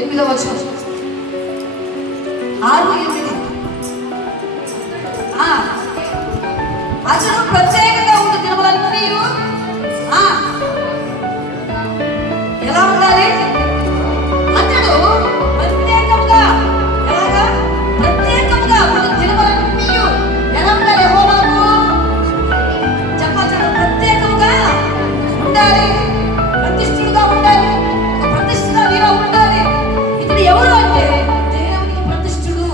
8వ వచనం 6-8 అతడు ప్రత్యేకంగా ఉన్న దినములన్నీ ఎలా ఉండాలి? అతడు ప్రత్యేకంగా ఎలాగా ప్రత్యేకంగా ఉన్న దినములన్నీ ఎలా ఉండాలి? యెహోవాకు చెప్పాలి. ప్రత్యేకంగా ఉండాలి, ప్రతిష్ఠుడుగా ఉండాలి, ప్రతిష్ఠిత వీర ఉండాలి. ఇతడు ఎవరు అంటే దేవునికి ప్రతిష్ఠుడు.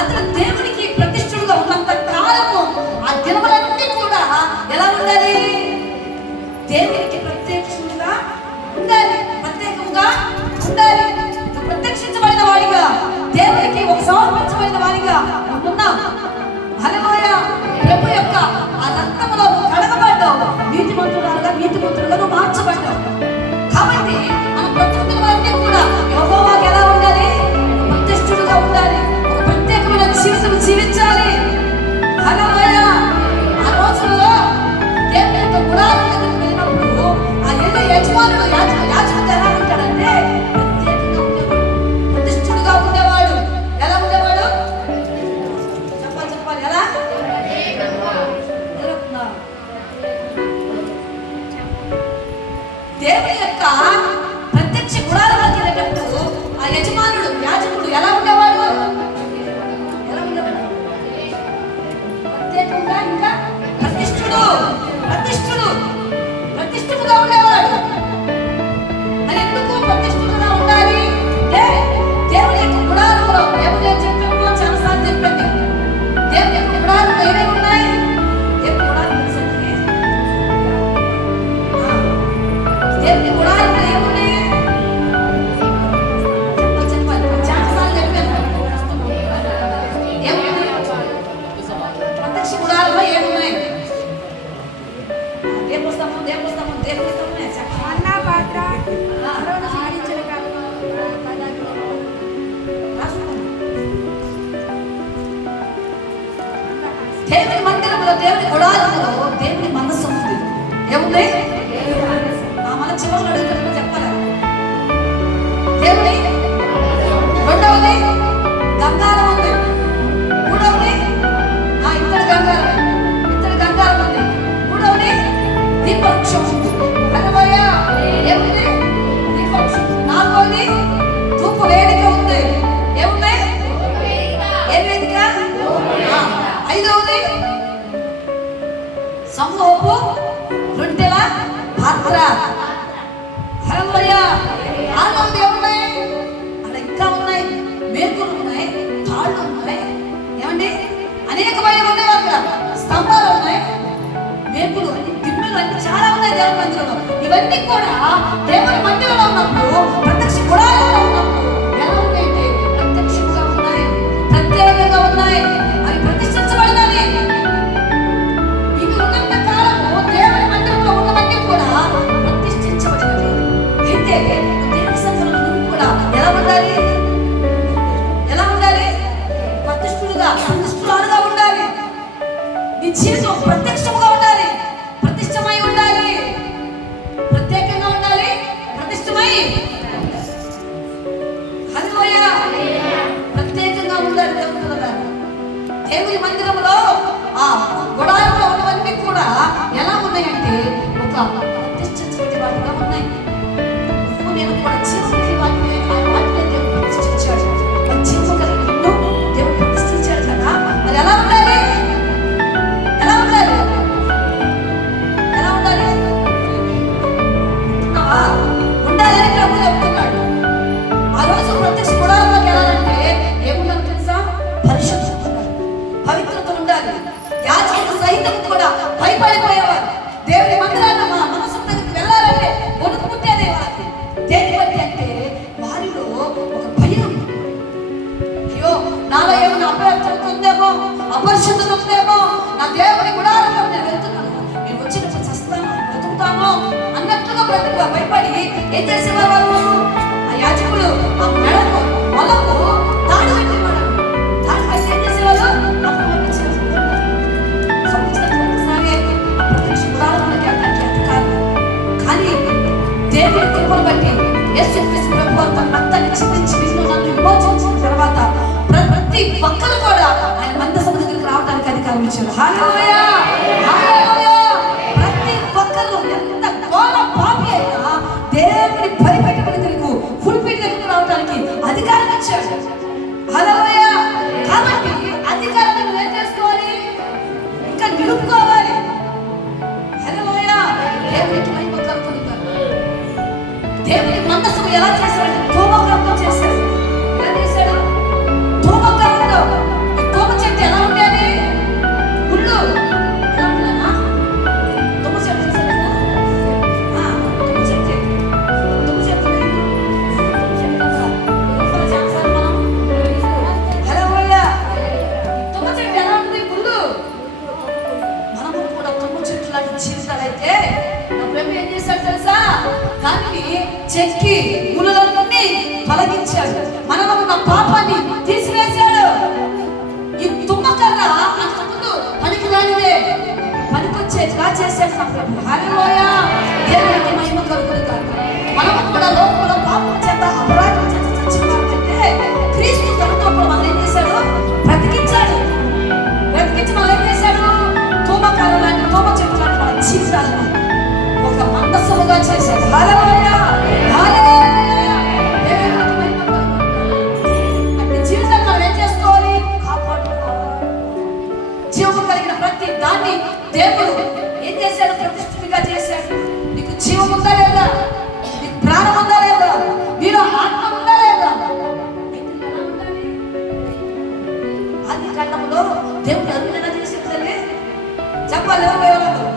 అతడు దేవునికి ప్రతిష్ఠుడుగా ఉన్నంత కాలము ఆ దినములన్నీ కూడా ఎలా ఉండాలి? దేవునికి ప్రత్యక్షంగా ఉండాలి, ప్రత్యేకంగా ఉండాలి. ప్రత్యక్షించబడిన వాడిగా దేవునికి ఒక సమర్పించబడిన వాడిగా ఉన్నాం. హల్లెలూయా. ప్రభు యొక్క ఆ రక్తములో కడగబడ్డావు, నీతిమంతుడుగా నువ్వు మార్చబడ్డావు. కాబట్టి మన ప్రకృతులన్నీ కూడా యెహోవాకు ఎలా ఉండాలి? ప్రతిష్ఠుడుగా ఉండాలి, ఒక ప్రత్యేకమైన జీవితం జీవించాలి. హల్లెలూయా. ఆ రోజుల్లో దేవుని యొక్క గుడారం దగ్గరికి వెళ్ళినప్పుడు ఆ వెళ్ళే యజమానుడు యాజకుడు ఎలా ఉంటాడంటే ప్రత్యేకంగా ఉండేవాడు, ప్రతిష్ఠుడుగా ఉండేవాడు. ఎలా ఉండేవాడు? చెప్పాలి ఎలా? దేవుని యొక్క ప్రత్యక్ష గుడారంలోకి వెళ్ళేటప్పుడు ఆ యజమానుడు యాజకుడు ఎలా ఉండేవాడు? ఎలా ఉండేవాడు? ప్రత్యేకంగా, ఇంకా ప్రతిష్ఠుడుగా ఉండేవాడు. మరి ఎందుకు ప్రతిష్ఠుడుగా ఉండాలి? దేవుని యొక్క గుడారంలో ఏమో చెప్పాము, చాలాసార్లు చెప్పండి. దేవుని యొక్క గుడారంలో ఏమేమి ఉన్నాయి? దేవుని గుడారం తెలుసండి. దేవుని గుడారంలో ఏమున్నాయి? చెప్పాలి. చాలాసార్లు చెప్పాను. ఏమున్నాయి? ప్రత్యక్ష గుడారంలో ఏమున్నాయి? దేవస్థానం అన్నా పాత్ర అహరోను సాధించిన కాలంలో దేవుని మందిరంలో, దేవుని గుడారంలో దేవుని మనస్సు ఉంది. ఏముంది? మన చివరిలో అడుగుతున్నా చెప్పాలి. దేవుని రెండవది గంగారం ఉంది, మూడవది ఇత్తడి గంగారం ఉంది, మూడవది దీపవృక్షం ఉంది. హల్లెలూయా. ఏముంది? దీపవృక్షం. నాలుగవది ధూప వేదిక ఉంది. ఏముంది? ఏ వేదిక? ఐదవది సమూహపు రొట్టెల పాత్ర. హల్లెలూయా. ఆరవది ఏమున్నాయి? అక్కడ ఇంకా ఉన్నాయి, మేకులు ఉన్నాయి, తాళ్ళు ఉన్నాయి. ఏమండి? అనేకమైన ఉన్నాయి. అక్కడ స్తంభాలు ఉన్నాయి, మేకులు, దిమ్మలు అన్ని చాలా ఉన్నాయి దేవుని మందిరంలో. ఇవన్నీ కూడా దేవుని మందిరంలో ఉన్నప్పుడు, ప్రత్యక్ష గుడారంలో ఉన్నప్పుడు ఎలా ఉన్నాయంటే ప్రత్యక్షంగా ఉన్నాయి, ప్రత్యేకంగా ఉన్నాయి. అవి ప్రతిష్ఠించబడినవి. ఇవి ఉన్నంత కాలము దేవుని మందిరంలో ఉన్నవన్నీ కూడా ప్రతిష్ఠించబడినవి. అయితే దేవుని సంఘంలో నువ్వు కూడా ఎలా ఉండాలి? ఎలా ఉండాలి? ప్రతిష్ఠులుగా ఉండాలి. నీ జీవితం ప్రత్యక్షముగా ఉండాలి, ప్రతిష్టమై ఉండాలి, ప్రత్యేకంగా ఉండాలి, ప్రతిష్టమై. హల్లెలూయా. ప్రత్యేకంగా ఉండాలి. దేవుని మందిరంలో ఆ గుడారంలో ఉన్నవన్నీ కూడా ఎలా ఉన్నాయంటే ఒక ప్రతిష్ఠించబడి వాటిగా ఉన్నాయి. నువ్వు నేను కూడా జీవించే వాటిని దేవుడు ప్రతిష్ఠించాడు. జీవం కలిగిన నిన్ను దేవుడు ప్రతిష్ఠించాడు కదా. మరి ఎలా ఉండాలి? ఎలా ఉండాలి? ఎలా ఉండాలి? ఉండాలని ప్రభు చెప్తున్నాడు. ఆ రోజు ప్రత్యక్ష గుడారంలోకి వెళ్ళాలంటే ఏముండాలి తెలుసా? పరిశుద్ధత ఉండాలి, పవిత్రత ఉండాలి. యాజకుడు సైతం కూడా భయపడిపోయేవారు. దేవుని మందిరాన్ని మా మనసు దగ్గరికి వెళ్ళాలంటే వణుకు పుట్టేదే వారికి. దేని బట్టి అంటే వారిలో ఒక భయం. అయ్యో, నాలో ఏమైనా అపరాధం ఉందేమో, అపరిశుద్ధత ఉందేమో, నా దేవుని గుడారంలో నేను వెళ్తున్నాను, నేను వచ్చినప్పుడు చస్తాను, బ్రతుకుతాను అన్నట్లుగా భయపడి ఏం చేసేవారు వాళ్ళు? ఆ యాజకులు ఆ మెడకు మొలకు తాడు పెట్టేవాడు. తాడు పెట్టి ఏం చేసేవాళ్ళు? ప్రత్యక్ష గుడారంలోకి వెళ్ళడానికి అది కాదు. కానీ దేవుని కృపను బట్టి యేసుక్రీస్తు ప్రభువు తన రక్తాన్ని చిందించి నిన్ను నన్ను విమోచించిన తర్వాత ప్రతి ఒక్కరు కూడా ఆయన మందసము దగ్గరికి రావడానికి అధికారం ఇచ్చారు. హల్లెలూయా, హల్లెలూయా. ప్రతి ఒక్కరు ఎంత ఘోర పాపి అయినా దేవుని భయపెట్టబడి తిరుగు ఫుల్ఫిల్ దగ్గరికి రావడానికి అధికారం ఇచ్చాడు. హల్లెలూయా. కాబట్టి అధికారాన్ని నువ్వు ఏం చేసుకోవాలి? ఇంకా నిలుపుకోవాలి. హల్లెలూయా. దేవునికి మహిమ కలుగును గాక. దేవుని మందసము ఎలా చేశాడంటే ధూమకారంతో చేశాడు. ఎలా చేశాడు? ధూమకారంతో. ఈ ధూమ చెట్టు ఎలా ఉండేది? ముళ్ళు ఎలా ఉండేనా? ధూమ చెట్టు చూసారా? ధూమ చెట్టు. ధూమ చెట్టు లేదు. ధూమ చెట్టు కదా. ఎవరు చేస్తారు మనం? హల్లెలూయా. ధూమ చెట్టు ఎలా ఉంటుంది? ముళ్ళు. మనము కూడా ధూమ చెట్టు లాంటి జీవితాలైతే నా ప్రభు ఏం చేశాడు తెలుసా? దాన్ని చెక్కి ముళ్ళలన్నీ తొలగించాడు. మనలో ఉన్న పాపాన్ని తీసివేశాడు. ఈ తుమ్మకర్ర అంతకుముందు పనికి రానిదే పనికొచ్చేదిగా చేశాడు నా ప్రభు. హల్లెలూయా. దేవునికి మహిమ కలుగును గాక. మనము కూడా లోకంలో పాపం చేత అపరాధం చేత చచ్చిపోతే క్రీస్తు తనతో కూడా మనం ఏం చేశాడు? బ్రతికించాడు. బ్రతికించి మనం ఏం చేశాడు? తుమ్మకర్ర లాంటి తుమ్మ చెట్టు లాంటి మన జీవితాలను ఒక మందసముగా చేశాడు. హల్లెలూయా, హల్లెలూయా. దేవునికి మహిమ కలుగును గాక. అంటే జీవితాన్ని మనం ఏం చేసుకోవాలి? కాపాడుకోవాలి. జీవము కలిగిన ప్రతి దాన్ని దేవుడు ఏం చేశాడు? ప్రతిష్ఠిగా చేశాడు. నీకు జీవం ఉందా లేదా? నీకు ప్రాణం ఉందా లేదా? నీలో ఆత్మ ఉందా లేదా? అయితే ఎలా ఉండాలి? ఆది కాండంలో దేవుడు అన్ని ఎలా చేశాడు తల్లి? చెప్పాలి. ఎవరు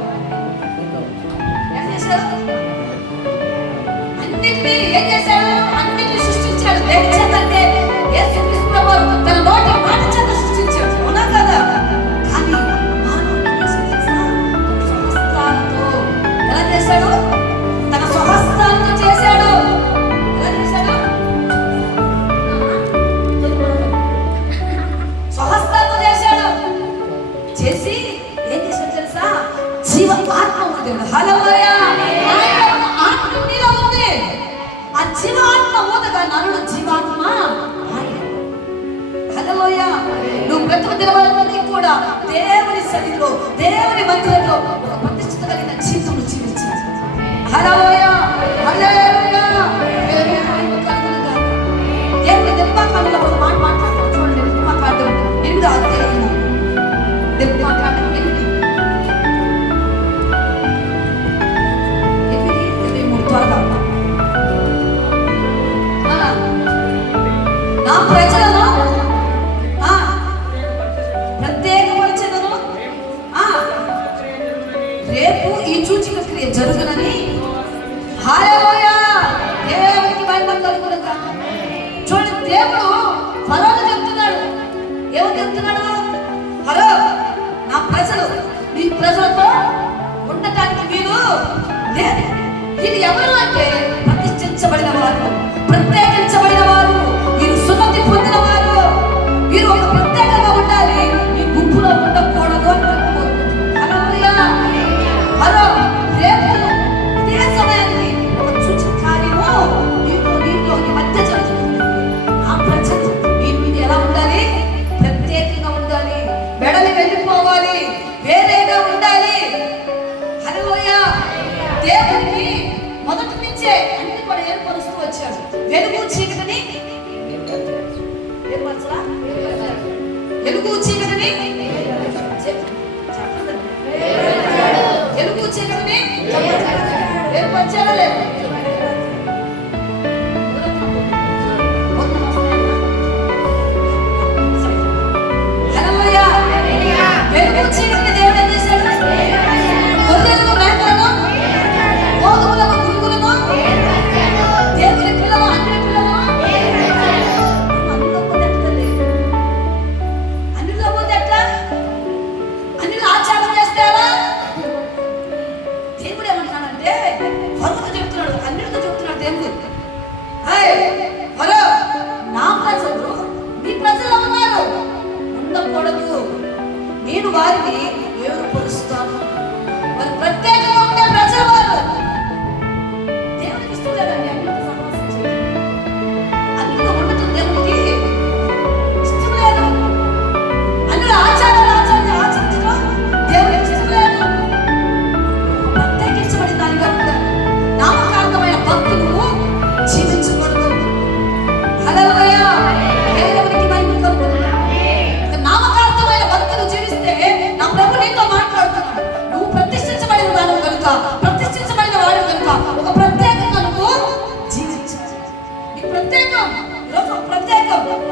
ఏం చేశాడు? అన్నిటినీ ఏం చేశాడు? అన్నిటినీ సృష్టించాడు. దేని చేత అంటే యేసుక్రీస్తు ప్రభువు తన నోటి మాట చేత సృష్టించాడు. అవునా కదా? కానీ మానవుడు ఏం చేశాడు తెలుసా? తన స్వహస్తాలతో ఎలా చేశాడు? తన స్వహస్తాలతో చేశాడు. ఎలా చేశాడు? స్వహస్తాలతో చేశాడు. చేసి ఏం చేశాడు తెలుసా? జీవ ఆత్మ ఉంది. హల్లెలూయా. ఆయన ఆత్మ నీలో ఉంది. ఆ జీవాత్మ ఊదగా నరుడు జీవాత్మ ఆయన. హల్లెలూయా. నువ్వు బ్రతుకు దినవలన్నీ కూడా దేవుని సన్నిధిలో దేవుని మందిరంలో ఒక ప్రతిష్ఠిత కలిగిన జీవితం జీవించాలి. హల్లెలూయా, హల్లెలూయా. దేవుని మహిమ కలుగును గాక. దేవుని నిర్మాకాండంలో ఒక మాట మాట్లాడతాం. చూడండి, నిర్మాకాండం 8వ అధ్యాయము. నిర్మాకాండం 8. త్వరగా నా ప్రజలను ప్రత్యేకపరిచెదను. రేపు ఈ సూచక క్రియ జరుగునని. హల్లెలూయా. దేవునికి మహిమ కలుగును గాక. చూడండి, దేవుడు ఫరోను చెప్తున్నాడు. ఏమని చెప్తున్నాడు? ఫరో, నా ప్రజలు నీ ప్రజలతో ఉండటానికి వీలు లేదు. ఇది ఎవరు అంటే ప్రతిష్ఠించబడిన వారు, ప్రత్యేకించబడిన వారు, వీరు సున్నతి పొందిన వారు. వీరు ఒక ప్రత్యేకంగా ఉండాలి. ఈ గుంపులో ఉండకూడదు అని హల్లెలూయా. హలో, రేపు ఇదే సమయానికి ఒక సూచక కార్యము నీలో ఈ మధ్య జరుగుతుంది. ఆ ప్రజలు వీరు ఎలా ఉండాలి? ప్రత్యేకంగా ఉండాలి. వెడలి వెళ్ళిపోవాలి. వేరేగా ఉండాలి. హల్లెలూయా. దేవునికి మొదటి నుంచే అన్ని కూడా ఏర్పరుస్తూ వచ్చాడు. వెలుగు చీకటిని ఏర్పరచరా? వెలుగు చీకటిని వెలుగు చీకటిని ఏర్పరచాడా లేదు? హల్లెలూయా. వెలుగు చీకటిని దేవుడు ఏం చేశాడు? గొర్రెలను మేకలను గోధుమలను గురుగులను దేవుని పిల్లలు అన్ని పిల్లలు అన్నిలో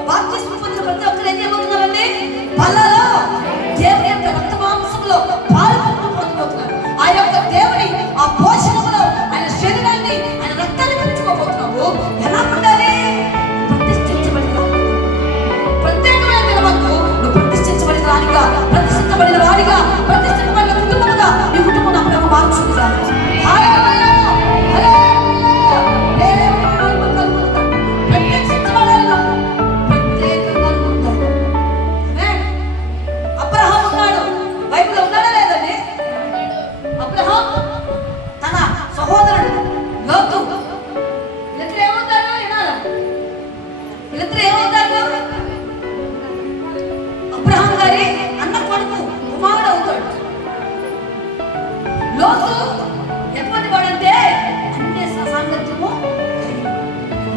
బాప్తిస్మం పొందిన ప్రతి ఒక్కరు ఏం చేయబోతున్నారండి? పల్లలో దేవుని యొక్క రక్త మాంసంలో పాలు పొందబోతున్నారు. ఆ యొక్క దేవుని ఆ భోజనంలో ఆయన శరీరాన్ని ఆయన రక్తాన్ని పెంచుకోబోతున్నావు. ఎలా ఉండాలి? ప్రతిష్ఠించబడిన ప్రత్యేకమైన దినమందు నువ్వు ప్రతిష్ఠించబడిన రాణిగా, ప్రతిష్ఠించబడిన రాణిగా, ప్రతిష్ఠించబడిన కుటుంబముగా నీ కుటుంబం నమ్మకం మార్చుకుంటారు.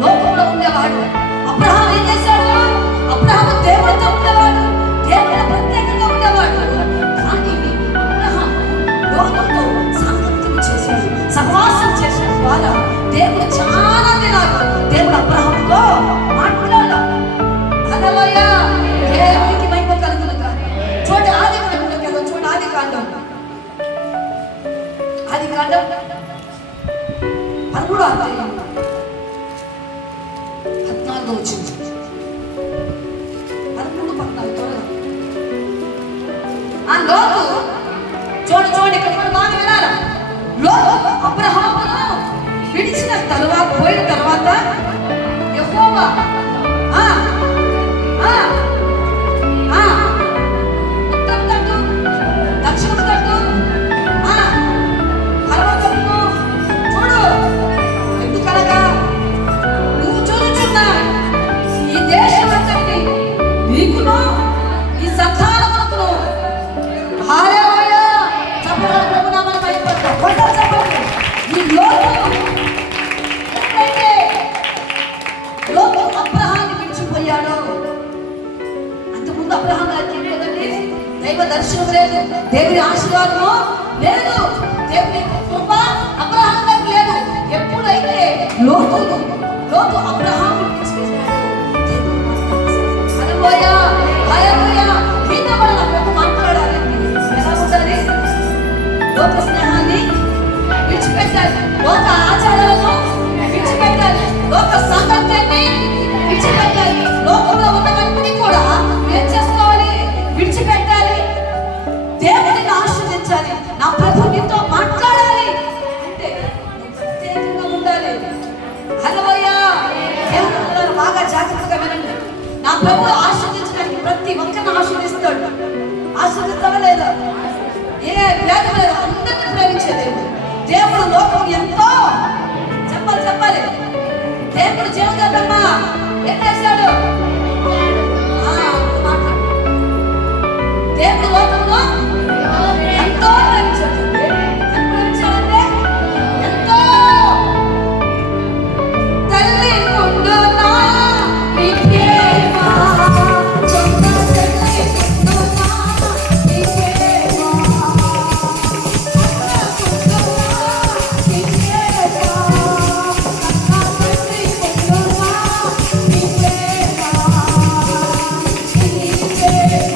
లోకంలో ఉండేవాడు. అబ్రహాం ఏం చేశాడు? అబ్రహాం దేవుడితో ఉండేవాడు, దేవుడితో ప్రత్యేకంగా ఉండేవాడు. కానీ అబ్రహాం లోకంతో సాంగత్యం చేశాడు, సహవాసం చేసిన ద్వారా దేవుడు చాలా దినాలు దేవుడు అబ్రహాంతో మాట్లాడాడు. హల్లెలూయా, దేవునికి మహిమ కలుగును గాక. చూడండి ఆది కాండం కదా, చూడండి ఆది కాండం 13వ అధ్యాయం 14వ వచనం. 13-14 ఆ లోతు చూడండి ఇక్కడ మనం బాగా వినాలి. లోతు అబ్రహామును విడిచిన తర్వాత పోయిన తర్వాత యెహోవా ఉత్తర తట్టు, దక్షిణ తట్టు, పర్వతము చూడు, ఎందుకనగా నువ్వు చూచుచున్న ఈ దేశమంతటిని నీకును ఈ సంతానమునకును హల్లెలూయా చెప్పడం ప్రభునామమున మహిమపరచు. కొందరు చెప్పండి. ఈ లోతు ఎప్పుడైతే లోతు అబ్రహాముని విడిచిపోయాడో, అంతకుముందు అబ్రహాం గారికి కదండి దైవ దర్శనం లేదు, దేవుని ఆశీర్వాదము లేదు, దేవుని కృప అబ్రహాం గారికి లేదు. ఎప్పుడైతే లోతు అబ్రహాముని విడిచిపోయాడో దేవుడు మాట్లాడాడు. హల్లెలూయా, హల్లెలూయా. మీతో కూడా నా ప్రభు మాట్లాడాలండి. ఎలా ఉండాలి? లోక స్నేహాన్ని విడిచిపెట్టాలి, లోక ఆచారాలను విడిచిపెట్టాలి, లోక సాంగత్యాన్ని విడిచిపెట్టాలి. లోకంలో ఉన్నవన్నీ కూడా ఏం చేసుకోవాలి? విడిచిపెట్టాలి. దేవుడిని ఆశ్రయించాలి. నా ప్రభు నీతో మాట్లాడాలి అంటే నువ్వు ప్రత్యేకంగా ఉండాలి. హల్లెలూయా. దేవుడు బాగా జాగ్రత్తగా వినండి. నా ప్రభు ఆశ్రయించడానికి ప్రతి ఒక్కరిని ఆశ్రయిస్తాడు. ఆశ్రయిస్తావా లేదా? ఏ భేదం లేదు, అందరిని ప్రేమించే దేవుడు. దేవుడు లోకం ఎంతో చెప్పాలి. దేవుడు జీవగద్దమ్మా ఏం చేశాడు? దేవుడు లోకంలో ఎంతో ప్రేమించాడు. ఎంత ప్రేమించాడంటే ఎంతో. తల్లి ఉండునా నీ ప్రేమ, సొంత తల్లి ఉండునా నీ ప్రేమ, ఉండునా నీ ప్రేమ, సొంత తల్లి ఉండునా నీ ప్రేమ, నీ ప్రేమ.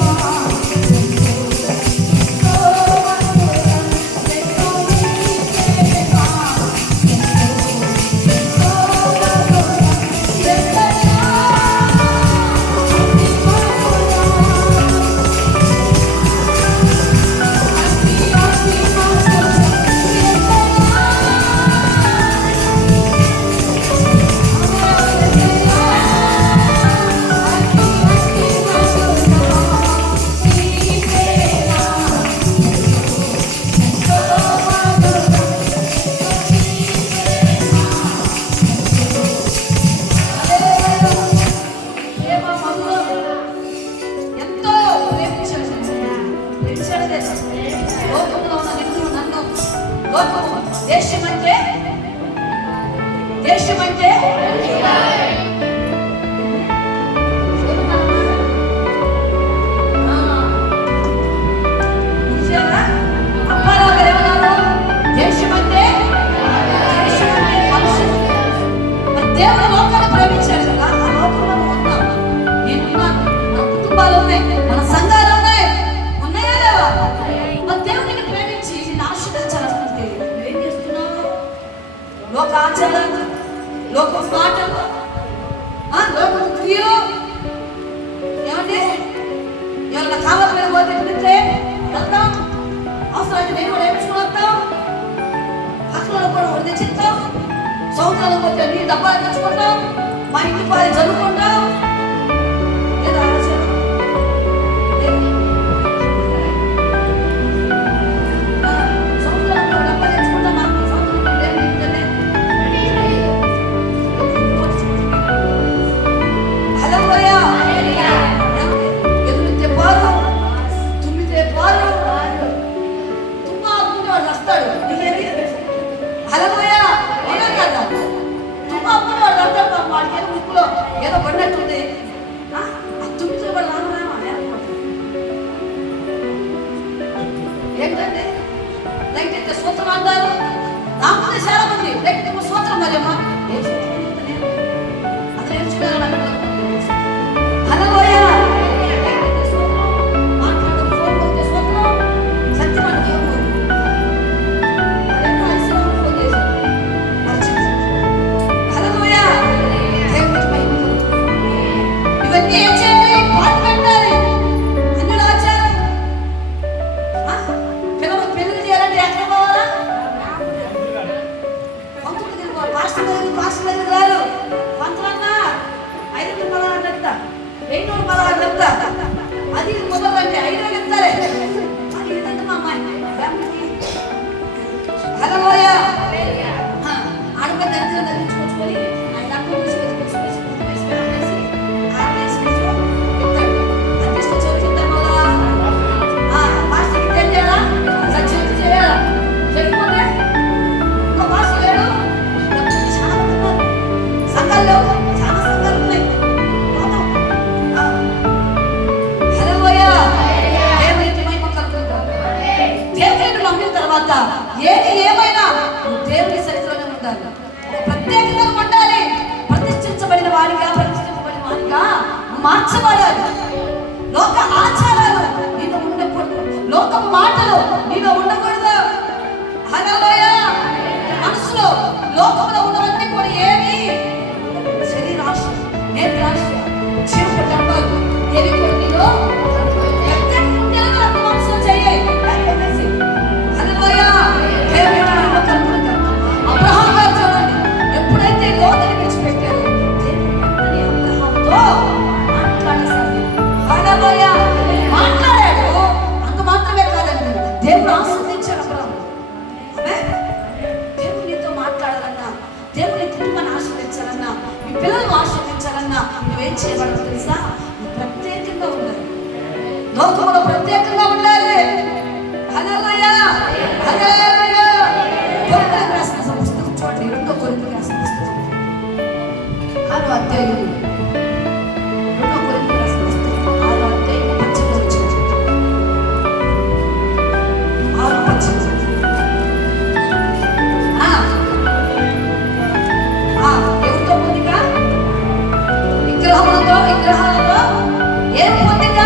దేశమంటే దేవుడు లోకాన్ని ప్రేమించాడు కదా, ఆ లోకంలో ఉన్నాం. లోకం మాటలు, లోకం క్రియలు. ఏమండి ఎవరన్నా కావాలి మీద పోతే వెళ్తాం, అవసరమైతే నేను కూడా వేయించుకుని వస్తాం, పక్కన కూడా తెచ్చిస్తాం, సంవత్సరాలకు వచ్చే నీ డబ్బాలు తెచ్చుకుంటాం, మా ఇంటి పాలు చదువుకుంటాం. లేదా ఆలోచన సంవత్సరాలకు డబ్బాలు తెచ్చుకుంటాం, మాకు సంవత్సరం ఏంటంటే హల్లెలూయా. ఎదురుతే పారు, తుమ్మితే పారు, తుమ్మా ఆపుకుంటే వాడు వస్తాడు. హల్లెలూయా. ఏదో కదా తుమ్మా ఆపుకుంటే వాడు వస్తాడు. వాడికి ఏదో ముక్కులో ఏదో పడినట్టుంది. ఆ తుమ్మితే వాడు రాను ఏంటంటే లైట్ అయితే సూత్రం అంటారు. నాకు చాలా మంది లైట్ అయితే సూత్రం మరి అమ్మా ఏం సూత్రం అతను ఏం చేయాలి. హల్లెలూయా. మాట్లాడడం ఫోన్ కొట్టే సూత్రం సత్యవానికి అదేమో ఐశ్వర్యం ఫోన్ చేశాడు. హల్లెలూయా. ఇవన్నీ ఏం చేయాలి? పాట పెట్టాలి. అన్యుల ఆచారం. పిల్లలకు పెళ్లి చేయాలంటే ఎక్కడ పోవాలా? పంతులు దగ్గర పోవాలి. పాస్టర్ దగ్గర రారు. పంతులన్నా 500 పదహారు చెప్తా, 800 పదహారు చెప్తా, అది కుదరంటే 500 చెప్తారే. అది ఏంటంటే మా అమ్మాయి ఫ్యామిలీకి. హల్లెలూయా. ఆడపై దరిద్రం తగ్గించుకొచ్చుకొని ఆయన అక్కడ సంఘాల్లో చాలా సంఘాలు ఉన్నాయి. హల్లెలూయా. దేవునికి మహిమ కలుగును. దేవుని నమ్మిన తర్వాత ఏది ఏమైనా దేవుని సన్నిధిలోనే ఉండాలి. ప్రత్యేకంగా ఉండాలి. ప్రతిష్ఠించబడిన వాడిగా, ప్రతిష్ఠించబడిన వాడిగా మార్చబడాలి. లోక ఆచారాలు నీలో ఉండకూడదు. లోకపు మాటలు నీలో ఉండకూడదు. హల్లెలూయా. మనసులో లోకంలో ఉన్నవన్నీ కూడా ఏమి శరీరాశ, నేత్రాశ, చీపు డబ్బాలు ఏవి కూడా నీలో ప్రత్యేకంగా అర్థవంశం చేయాలి. హల్లెలూయా. అబ్రహాం గారు చూడండి, ఎప్పుడైతే లోతుని విడిచిపెట్టారో దేవుడు అబ్రహాంతో మాట్లాడేశాడు. హల్లెలూయా. మాట్లాడాడు. అంత మాత్రమే కాదండి, దేవుడు ఆశీర్వదించాడు అబ్రహాం. దేవుడు నీతో మాట్లాడాలన్నా, దేవుని కుటుంబాన్ని ఆశీర్వదించాలన్నా, మీ పిల్లలను ఆశీర్వదించాలన్నా నువ్వేం చేయబడవు తెలుసా? నువ్వు ప్రత్యేకంగా ఉండాలి. లోకంలో ప్రత్యేకంగా ఉండాలి. హల్లెలూయా. హల్లెలూయా. కొరింథీయులకు రాసిన పుస్తకం చూడండి, 2 కొరింథీయులకు రాసిన పుస్తకం 6వ అధ్యాయం, 2 కొరింథీయులకు రాసిన పుస్తకం 6వ అధ్యాయం 18వ వచనం. 6:18. ఎవరితో పొందిక? విగ్రహాలతో ఏం పొందిక?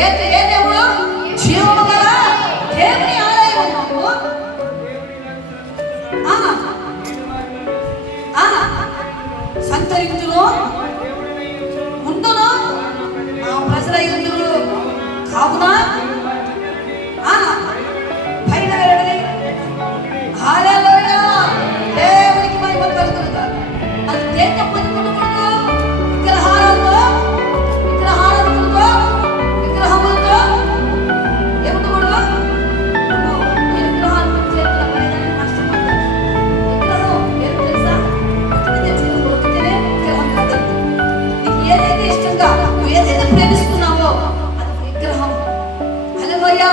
ఏ దేవుడు? జీవము గల దేవుని ఆలయము. సంతరించును, ఉండును, ప్రజల యుద్ధులు కావున పైన వెళ్ళని. హల్లెలూయా. దేవునికి మహిమ కలుగును. అది దేంతో పొందుకోకూడదు? విగ్రహాలతో, విగ్రహాలతో, విగ్రహములతో ఏముండకూడదు? ఈ విగ్రహాలు చేతుల పడేదాన్ని కష్టపడతారు. విగ్రహం ఏం తెలుసా? తెచ్చుకుంటేనే విగ్రహం కాదు. నీకు ఏదైతే ఇష్టంగా, నువ్వు ఏదైతే ప్రేమిస్తున్నావో అది విగ్రహం. హల్లెలూయా.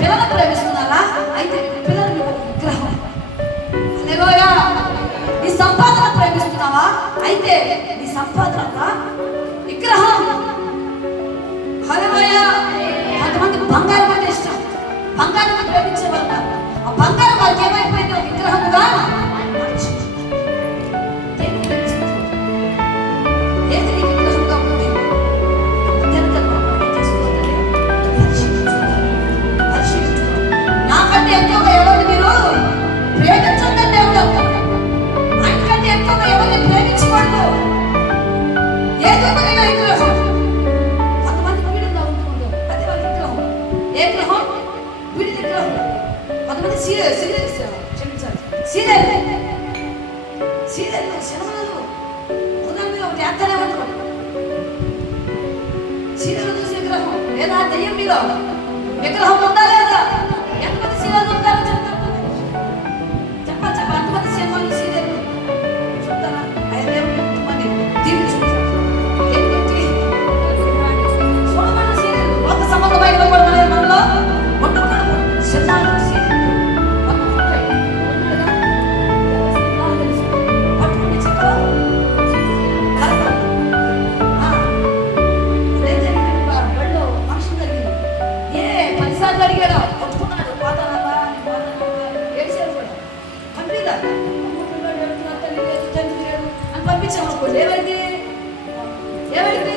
పిల్లలు ప్రేమిస్తున్నారా? అయితే పిల్లలు విగ్రహం. హల్లెలూయా. నీ సంపాదన ప్రేమిస్తున్నావా? అయితే నీ సంపాదన విగ్రహం. హల్లెలూయా. కొంతమందికి బంగారం అంటే ఇష్టం, బంగారం ప్రేమించేవారు. ఆ బంగారం వారికి ఏమైపోయింది? విగ్రహముగా ఏది నీ విగ్రహంగా ఉంది? నాకంటే ఎక్కువగా ఎవరు మీరు ప్రేమించండి దేవుడు సినిమాలు ఒకదాని మీద ఒకటి వేస్తూనే ఉంటారు. సీరియల్ చూసి విగ్రహం లేదా దెయ్యం మీద విగ్రహం ఉందా లేదా? ఎంతమంది సీరియల్ ఉంటారో చెప్తారు. చెప్పాలి ఎంతమంది సినిమాలు సీరియల్ చూస్తారా? ఆయన దేవుని టీవీ చూస్తారు. చూడమన్న సీరియల్ ఒక సంబంధమైన మనలో ఉండకూడదు. సినిమాలు సీరియల్ పట్టుకుని చెప్పా అడిగాడు కొట్టుకున్నాడు పాతానమ్మా ఏడ్చారు కూడా పంపిదా అని పంపించాము అనుకోండి. ఏమైంది ఏమైంది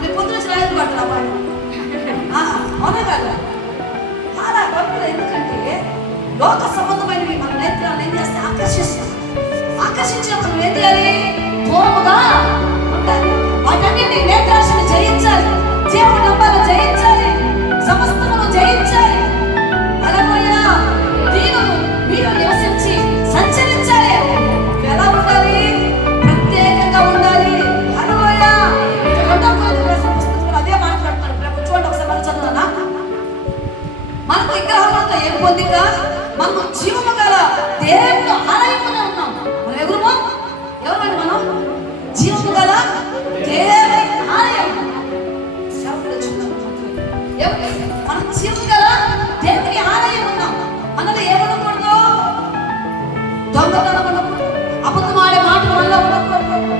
నేను పొద్దున వచ్చి రాయలు పట్టిన పాట అవునా కాదు అలా పంపిదా. ఎందుకంటే లోక సంబంధమైనవి మన నేత్రాలు ఏం చేస్తే ఆకర్షించినప్పుడు నువ్వు ఏం చేయాలి? దూరముగా ఉండాలి. వాటన్నిటి నేత్రాశను జయించాలి. దేవుడు నమ్మాలి, జయించాలి, సమస్తమును జయించాలి. హల్లెలూయా. దీనులు మీరు నివసించి సంచరించాలి. ఎలా ఉండాలి? ప్రత్యేకంగా ఉండాలి. హల్లెలూయా. రెండో కొరింథీయుల పుస్తకంలో అదే మాట్లాడుతున్నాడు. ఇప్పుడు చూడండి ఒకసారి మనం చదువునా. మనకు విగ్రహములతో ఏం పొందిక? మనము జీవము గల దేవుని ఆలయములో ఉన్నాం. మనం ఎవరండి మనం? జీవము గల దేవుని ఆలయం. మనం జీవము గల దేవుని ఆలయం ఉన్నాం. మనలో ఏమనకూడదు? దొంగతనం ఉండకూడదు, అబద్ధం ఆడే మాటలు మనలో ఉండకూడదు,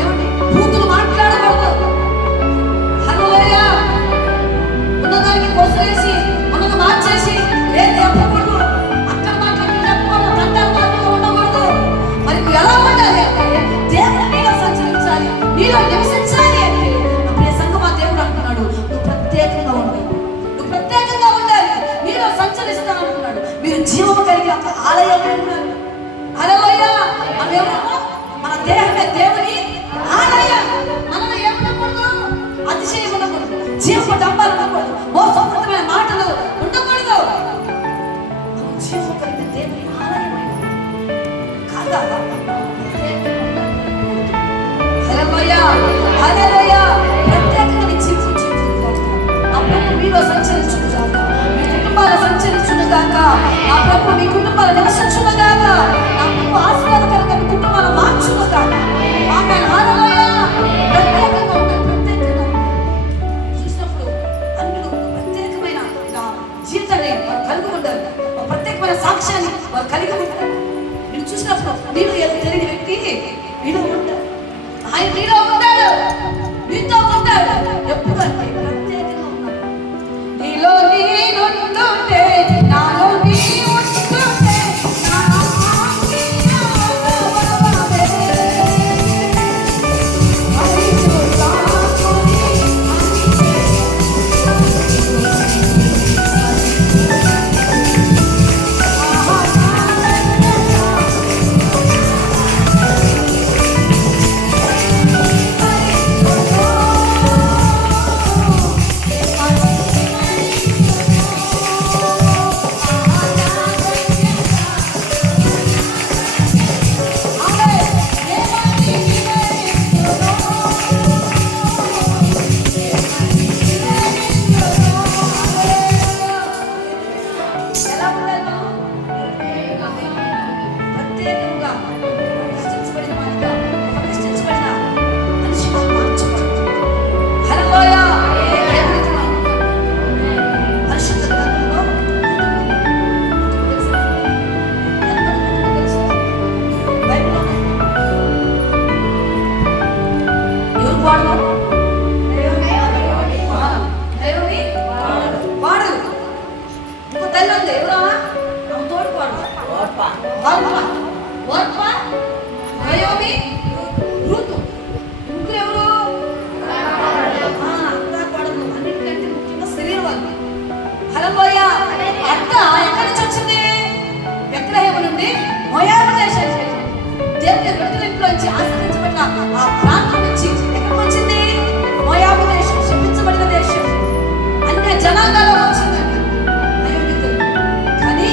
ఏమండి బూతులు మాట్లాడకూడదు. హల్లెలూయా. ఉన్నదానికి కొసలేసి ఉన్నది మార్చేసి ఏది చెప్పకూడదు. అక్కడ మాట్లాడి చెప్పకూడదు, తంటాలు మాటలు ఉండకూడదు. మరి నువ్వు ఎలా ఉండాలి అంటే దేవుడు నీలో సంచరించాలి, నీలో నివసించాలి అంటే అప్పుడే సంఘమా దేవుడు అంటున్నాడు నువ్వు ప్రత్యేకంగా ఉండాలి. నువ్వు ప్రత్యేకంగా ఉండాలి, నీలో సంచరిస్తాను అంటున్నాడు. మీరు జీవము కలిగిన ఒక ఆలయమే ఉన్నారు. హల్లెలూయా. మనం ఎవరు? మన దేహమే దేవుని ఆలయం. మనలో ఏముండకూడదు? అతిశయం ఉండకూడదు, జీవపు డంబాలు ఉండకూడదు, మోసపూరితమైన మాటలు ఉండకూడదు. మనం జీవము కలిగిన దేవుని ఆలయమే కాదా? హల్లెలూయా. హల్లెలూయా. ప్రత్యేకంగా నీ జీవితం జీవించుగాక. ఆ ప్రభు మీలో సంచరించుగాక, మీ కుటుంబాలు సంచరించుగాక. ఆ ప్రభు మీ కుటుంబాలు నివసించుగాక. ఆ ప్రభు ఆశీర్వాదకరంగా మీ కుటుంబాలు మార్చుగాక. ఆమేన్. హల్లెలూయా. ప్రత్యేకంగా ఉండాలి. ప్రత్యేకంగా చూసినప్పుడు అన్యులు ప్రత్యేకమైన జీవితాన్ని వారు కలిగి ఉండాలి. ప్రత్యేకమైన సాక్ష్యాన్ని వారు కలిగి ఉంటారు. మీరు చూసినప్పుడు మీరు తెలియని వ్యక్తి మీలో ఉంటారు. ఆయన నీలో ఉంటాడు, నీతో ఉంటాడు. ఎప్పుడు అంటే ప్రత్యేకంగా ఉన్నాడు. నీలో నేనుంటుంటే, నాలో నీ ఉంటుంటే, ఎలా ఉండాలి మనం? ప్రత్యేకంగా ప్రతిష్ఠించబడిన వారిగా, ప్రతిష్ఠించబడిన మనిషిగా మార్చబడాలి. హల్లెలూయా. పరిశుద్ధ గ్రంథంలో బైబిల్లో ఎవరు వాడతారు? దేవుని వాడలు. ఇంకో తల్లి ఉంది, ఎవరా? ఆమె తోడు వాడు ఓర్పా, నయోమి, రూతు. ముగ్గురు ఎవరు? అంతా పడదు. అన్నిటికంటే ముఖ్యంగా శరీరం వాళ్ళు. హల్లెలూయా. అత్త ఎక్కడి నుంచి వచ్చింది? బెత్లెహేము నుండి మోయాబు దేశం. దేవుని రొట్టెలింట్లో నుంచి ఆశ్రయించబడిన ఆ ప్రాంతం నుంచి ఎక్కడికి వచ్చింది? మోయాబు దేశం, శపించబడిన దేశం, అన్య జనాంగాల్లో వచ్చిందండి. కానీ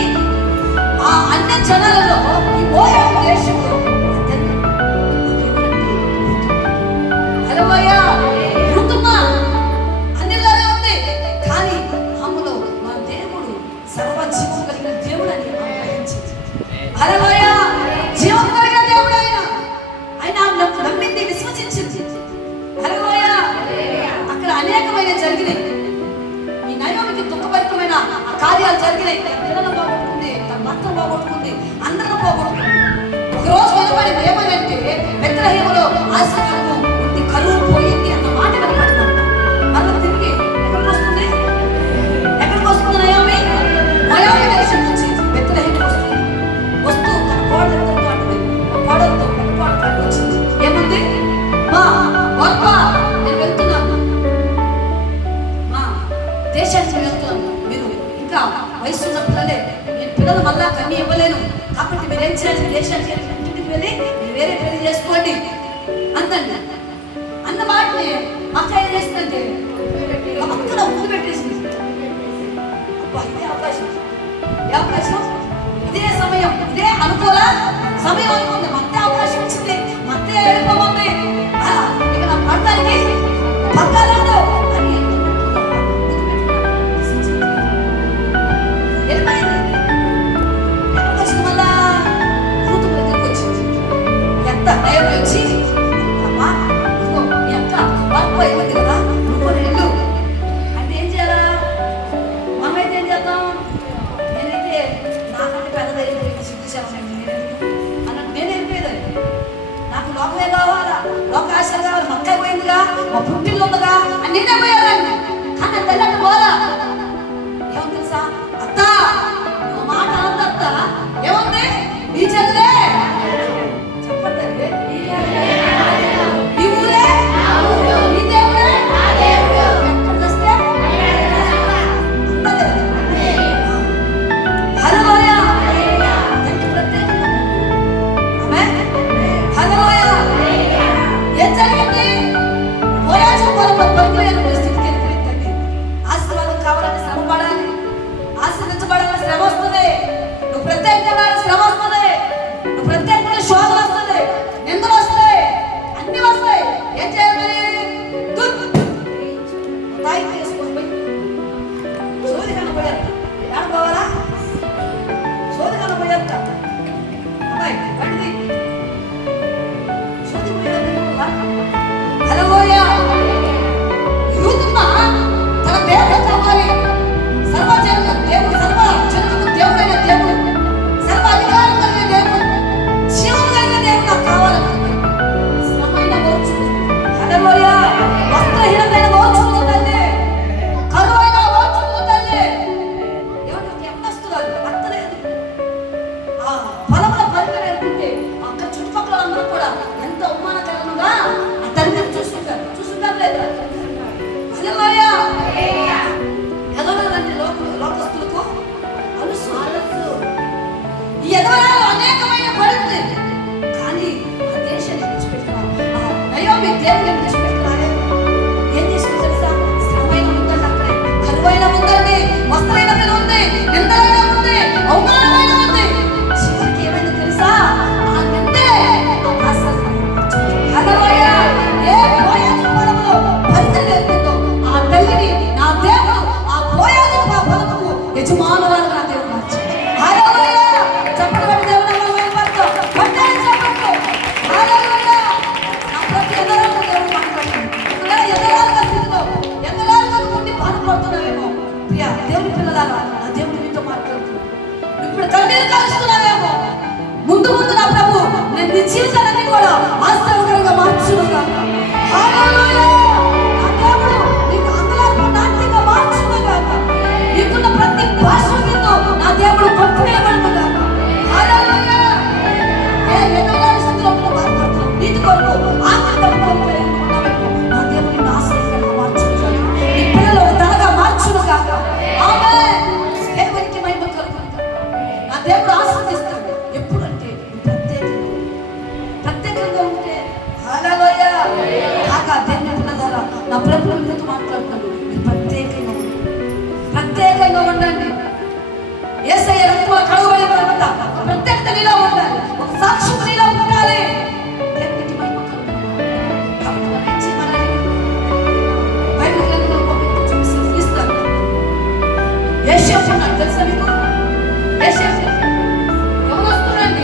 ఆ అన్య జనాలలో ఈ మోయాబు దేశం హల్లెలూయా. జీవం కలిగిన దేవుడు ఆయన. ఆయన నమ్మింది, విశ్వసించింది. హల్లెలూయా. అక్కడ అనేకమైన జరిగినాయి. ఈ నయోమికి దుఃఖభరితమైన ఆ కార్యాలు జరిగినాయి. పిల్లలు పోగొట్టుకుంది, తన భర్తను పోగొట్టుకుంది, అందరూ పోగొట్టుకుంది. ఒకరోజు వినబడి ఏమనంటే బెత్లెహేములో ఆశీర్వాదము ఉంది, కరువు పోయింది అన్న మాట వినబడుతుంది. మళ్ళీ తిరిగి ఎక్కడికి వస్తుంది? ఎక్కడికి వస్తుంది నయోమి? మోయాబు దేశం నుంచి బెత్లెహేముకి వస్తుంది. వస్తూ తన కోడలతో వచ్చింది. ఏముంది? మా వర్మ, నేను వెళ్తున్నాను, మా దేశానికి వెళ్తున్నాను. మీరు ఇంకా వయసు ఉన్న పిల్లలే, నేను పిల్లలు మళ్ళా కన్నీ ఇవ్వలేను, కాబట్టి మీరు ఏం చేయాలి? దేశానికి ఇంటికి వెళ్ళి మీరు వేరే పెళ్లి చేసుకోండి అందండి. అన్న మాటని అక్క ఏం చేస్తుందంటే అక్కడ ముందు పెట్టేసింది. ఇదే అవకాశం, ఏ అవకాశం? ఇదే సమయం, ఇదే అనుకూల సమయం అనుకుంది. మత్తే అవకాశం వచ్చింది, మత్తే వెళ్ళిపోతుంది. ఇక నా పడతానికి పక్కలేదు అని వెళ్ళిపోయింది. మళ్ళా కూతురు దగ్గరికి వచ్చింది. ఎంత దయవి వచ్చి, అమ్మా ఇదిగో మీ అక్క వర్క్ అయిపోయింది కదా, నువ్వు ఇల్లు అంటే ఏం చేయాలా? మమ్మ అయితే ఏం చేద్దాం? నేనైతే నాకంటే పెద్దదైతే సిగ్గుసేవనండి అన్నట్టు నేను వెళ్ళిపోయేదాన్ని. నాకు లోకమే కావాలా, లోక ఆశలు కావాలి. మా అక్క పోయిందిగా, మా పుట్టిల్లు ఉందిగా అని నేనే పోయేదాన్ని. కానీ ఆ తల్లి పోలా. ఏమో తెలుసా? అత్త నువ్వు మాట అంత ఏముంది? నీ చెల్లె చెప్పండి, నీ ఊరే, నీ దేవుడే, ఎక్కడ చేస్తే హల్లెలూయా. తండ్రి ప్రత్యేకంగా ఆమేన్. హల్లెలూయా. ఏం జరిగింది? మోయాజు పొలంలో పలుకులేని పరిస్థితికి వెళ్ళిపోయింది తండ్రి. ఆశీర్వాదం కావాలని శ్రమ పడాలి, ఆశీర్వదించబడాలని శ్రమ వస్తుంది. నువ్వు ప్రత్యేకంగా శ్రమ వస్తుంది, నువ్వు ప్రత్యేకంగా శోధన వస్తుంది, నిందలు వస్తాయి, అన్ని వస్తాయి. ఏం చేయాలి? తాయి చేసుకొని పోయి సోది కనపోయేంత ఏడపోవాలా? సోది కనపోయేంత అమ్మాయి బండి సోది పోయేంత. హల్లెలూయా. యూదుమ్మ తన దేవుడు కావాలి, సర్వజనుల దేవుడు, సర్వజనులకు దేవుడైన దేవుడు, సర్వ అధికారం కలిగిన దేవుడు, జీవం కలిగిన దేవుడు నాకు కావాలనుకుంది. శ్రమైన ఓర్చుకుంది. హల్లెలూయా. వస్త్రహీనమైన ఓర్చుకుంటుంది, కరువైన ఓర్చుకుంటుంది. ఏమంటే ఎన్నస్తున్నారు భర్త లేదు, ఆ పొలంలో పరికరం అనుకుంటే అక్కడ చుట్టుపక్కల అందరూ కూడా ఎంత అవమానకరంగా ఆ తల్లిని చూసుకుంటారు లేదా? హల్లెలూయా. ఎదవలాంటి లోకస్తులకు అలుసు. ఈ ఎదవలాలు అనేకమైన పడింది. కానీ ఆ దేశాన్ని విడిచిపెట్టిన ఆ నయోమి దేవుని విడిచిపెట్టినారే. ఏం చేసింది తెలుసా? శ్రమైన ఉందండి, అక్కడే కరువైన ఉందండి, వస్త్రైన ఉంది, నిందలైన ఉంది, అవమానమైన ఉంది. చివరికి ఏమైంది తెలుసా? ఆ నిందే ఆ ఆశలు. హల్లెలూయా. ఏ బోయాజు పొలంలో పరిచయం జరిగిందో ఆ తల్లిని నా దేవుడు ఆ బోయాజు పొలముకు యజమానురాలు నా దేవుడు మార్చాడు. హల్లెలూయా. చెప్పండి దేవుడు పడతాం పట్టే చెప్పండి. హల్లెలూయా. నా ప్రతి ఎదరాలుగా దేవుడు మాట్లాడుతుంది. ఎదరాలుగా స్థితిలో ఎదరాలుగా ఉండి బాధపడుతున్నావేమో ప్రియా దేవుని పిల్లలారా, నా దేవుడు మీతో మాట్లాడుతున్నాడు. ఇప్పుడు కన్నీరు కలుస్తున్నావేమో, ముందు ముందు నా ప్రభు నేను నీ జీవితాన్ని కూడా ఆశ్చర్యకరంగా మార్చునుగా. హల్లెలూయా. నా దేవుడు నీకు అంతలాగా నాట్యంగా మార్చునుగా. నీకున్న ప్రతి భాష విందో నా దేవుడు కొట్టువేయబడునుగా. హల్లెలూయా. ఏ ఎదలాడి స్థితిలో నువ్వు బాధపడుతున్నావు, నీతి కొరకు ఆకలి తప్పుకోలేకపోతున్నావేమో, నా దేవుడు నిన్ను ఆశ్చర్యకరంగా మార్చునుగా. నీ పిల్లలు ఒక తలగా మార్చునుగా. ఆమేన్. దేవునికి మహిమ కలుగునుగా. నా దేవుడు ఆశీర్వదిస్తాడు. ఎప్పుడంటే ప్రత్యేకంగా ఉంటే. హల్లెలూయా. కాగా దేవుని పిల్లలారా, నా ప్రభువు మీతో మాట్లాడుతున్నాడు. మీరు ప్రత్యేకంగా ఉండండి, ప్రత్యేకంగా ఉండండి. యేసయ్య రక్తంలో కడగబడిన తర్వాత ఒక ప్రత్యేకత నీలో ఉండాలి, ఒక సాక్ష్యం నీలో ఉండాలి. దేవునికి మహిమ కలుగునుగా. కాబట్టి మనం ఏం చేయాలి? బైబిల్ గ్రంథంలో ఒక చూపిస్తాను. యేషయా ఉన్నాడు తెలుసా మీకు? యేషయా ఎవరు వస్తున్నారండి?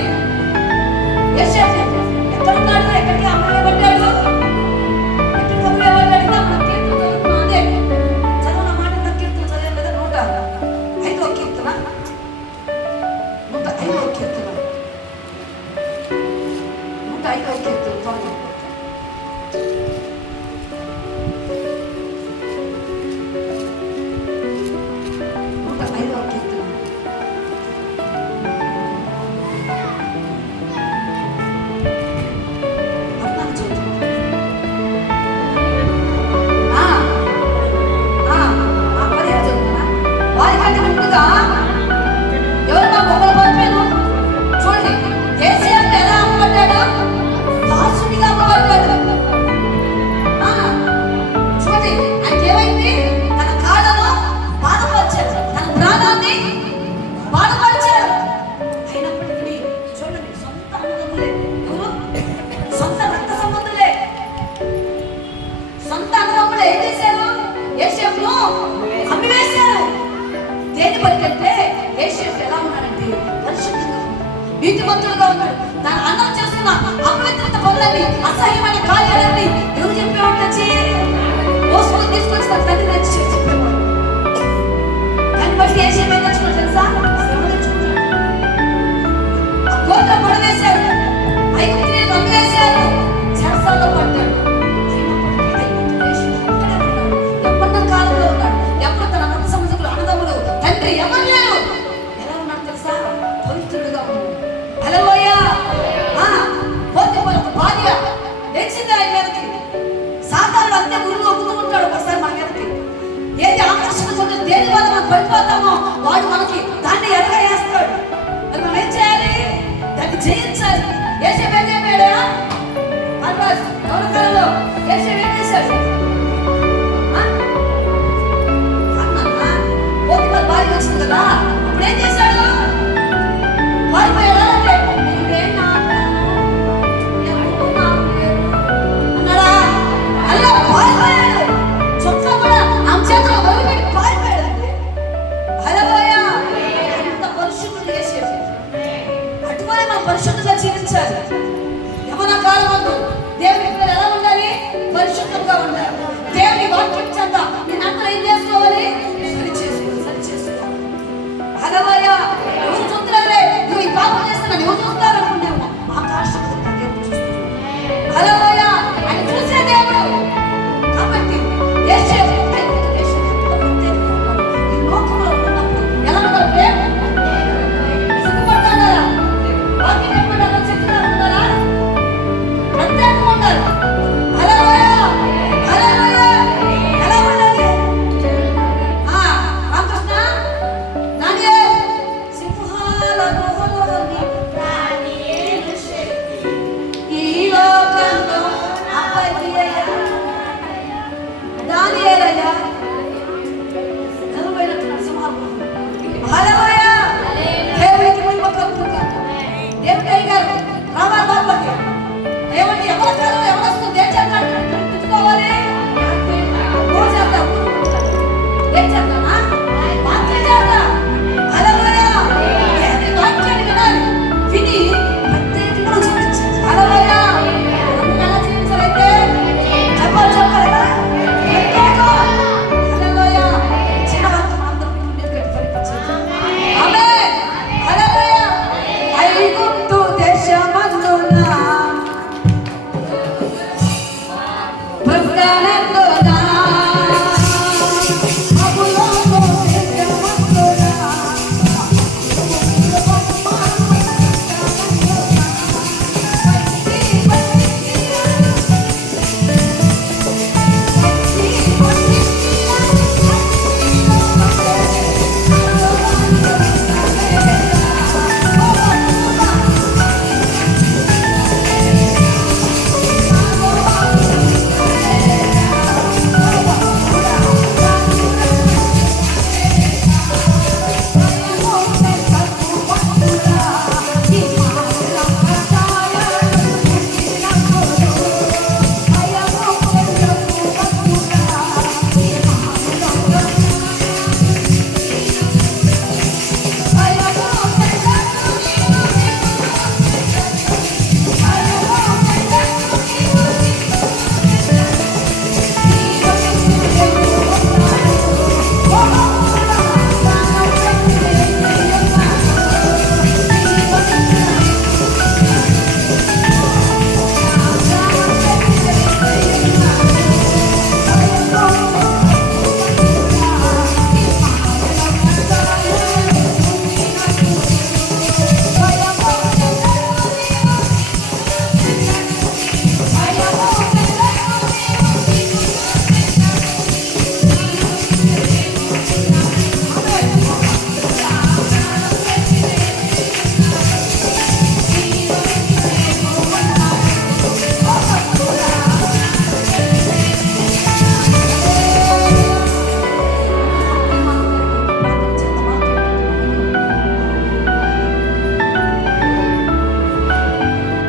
ఐదవ కీర్తన త్వరగా. 105వ కీర్తన. పద్నాలుగు చదువు. పదిహేడు చదువుతున్నా. వారికంటే ముందుగా ఎవరు మా బొమ్మలు పంపాను చూడండి. కేసీఆర్ ఎలా అమ్మబడ్డాడు? దాసుడిగా అమ్మబడ్డాడు. చూడండి ఆయనకి ఏమైంది? తన కాళ్ళను బాధపరిచాడు, తన ప్రాణాన్ని బాధపరిచాడు. అయినప్పటికీ చూడండి, సొంత అన్నదమ్ములే, ఎవరు? సొంత రక్త సంబంధులే, సొంత అన్నదమ్ములే ఏం చేశారు? యేసేపును అమ్మివేశారు. దేని బతికంటే యేసేపు ఎలా ఉన్నాడంటే పరిశుద్ధంగా, నీతిమంతుడుగా ఉన్నాడు. తన అన్నం చేస్తున్న అపవిత్రత పనులని, అసహ్యమైన కార్యాలన్నీ ఎవరు చెప్పేవాడు? తెచ్చి మోసుకొని తీసుకొచ్చి తన తండ్రి తెచ్చి చెప్పేవాడు. దాన్ని బట్టి యేసేపు ఏం తెచ్చుకున్నాడు తెలుసా? శ్రమ తెచ్చుకున్నాడు. ఆ కోట పడవేశాడు, ఐగుప్తుని నమ్మేశాడు, చెరసాల్లో పడ్డాడు. అయినప్పటికీ ఐగుప్తు దేశంలో ఒక్కడే ఉన్నాడు. ఎప్పటి కాలంలో ఉన్నాడు. ఎప్పుడు తన రక్త సంబంధికులు, అన్నదమ్ములు, తండ్రి ఎవరు లేరు. ఎలా ఉన్నాడు తెలుసా? పవిత్రుడుగా ఉన్నాడు. హల్లెలూయా. పోతీఫరు భార్య లేచింది ఆయన మీదకి. సాతానుడు అంతే గురువు ఒప్పుతూ ఉంటాడు ఒకసారి మన మీదకి. ఏది ఆకర్షించుకుంటే దేని వల్ల మనం పడిపోతామో వాడు మనకి దాన్ని ఎరగేస్తాడు. మరి మనం ఏం చేయాలి? దాన్ని జయించాలి. యేసేపు ఏం చెప్పాడా? ఎవరి కాలంలో యేసేపు ఏం చేశాడు? పోతీఫరు భార్య వచ్చింది కదా, అప్పుడు ఏం చేశాడు? పారిపోయాడా? అంటే నీవే నా అన్నాడా? అలా పారిపోయాడు. చొక్కా కూడా ఆమె చేతిలో వదిలిపెట్టి పారిపోయాడు. హల్లెలూయా. అంత పరిశుద్ధుడు యేసేపు. అటువలే మనం పరిశుద్ధంగా జీవించాలి. యవ్వన కాలమందు దేవుని పిల్లలు ఎలా ఉండాలి? పరిశుద్ధంగా ఉండాలి. దేవుని వాక్యం చేత నేనంతా ఏం చేసుకోవాలి? సరి చేసుకోవాలి. హల్లెలూయా. ఎవరు చూస్తున్నారే? నువ్వు ఈ పాపం చేస్తున్నా, నువ్వు చూస్తా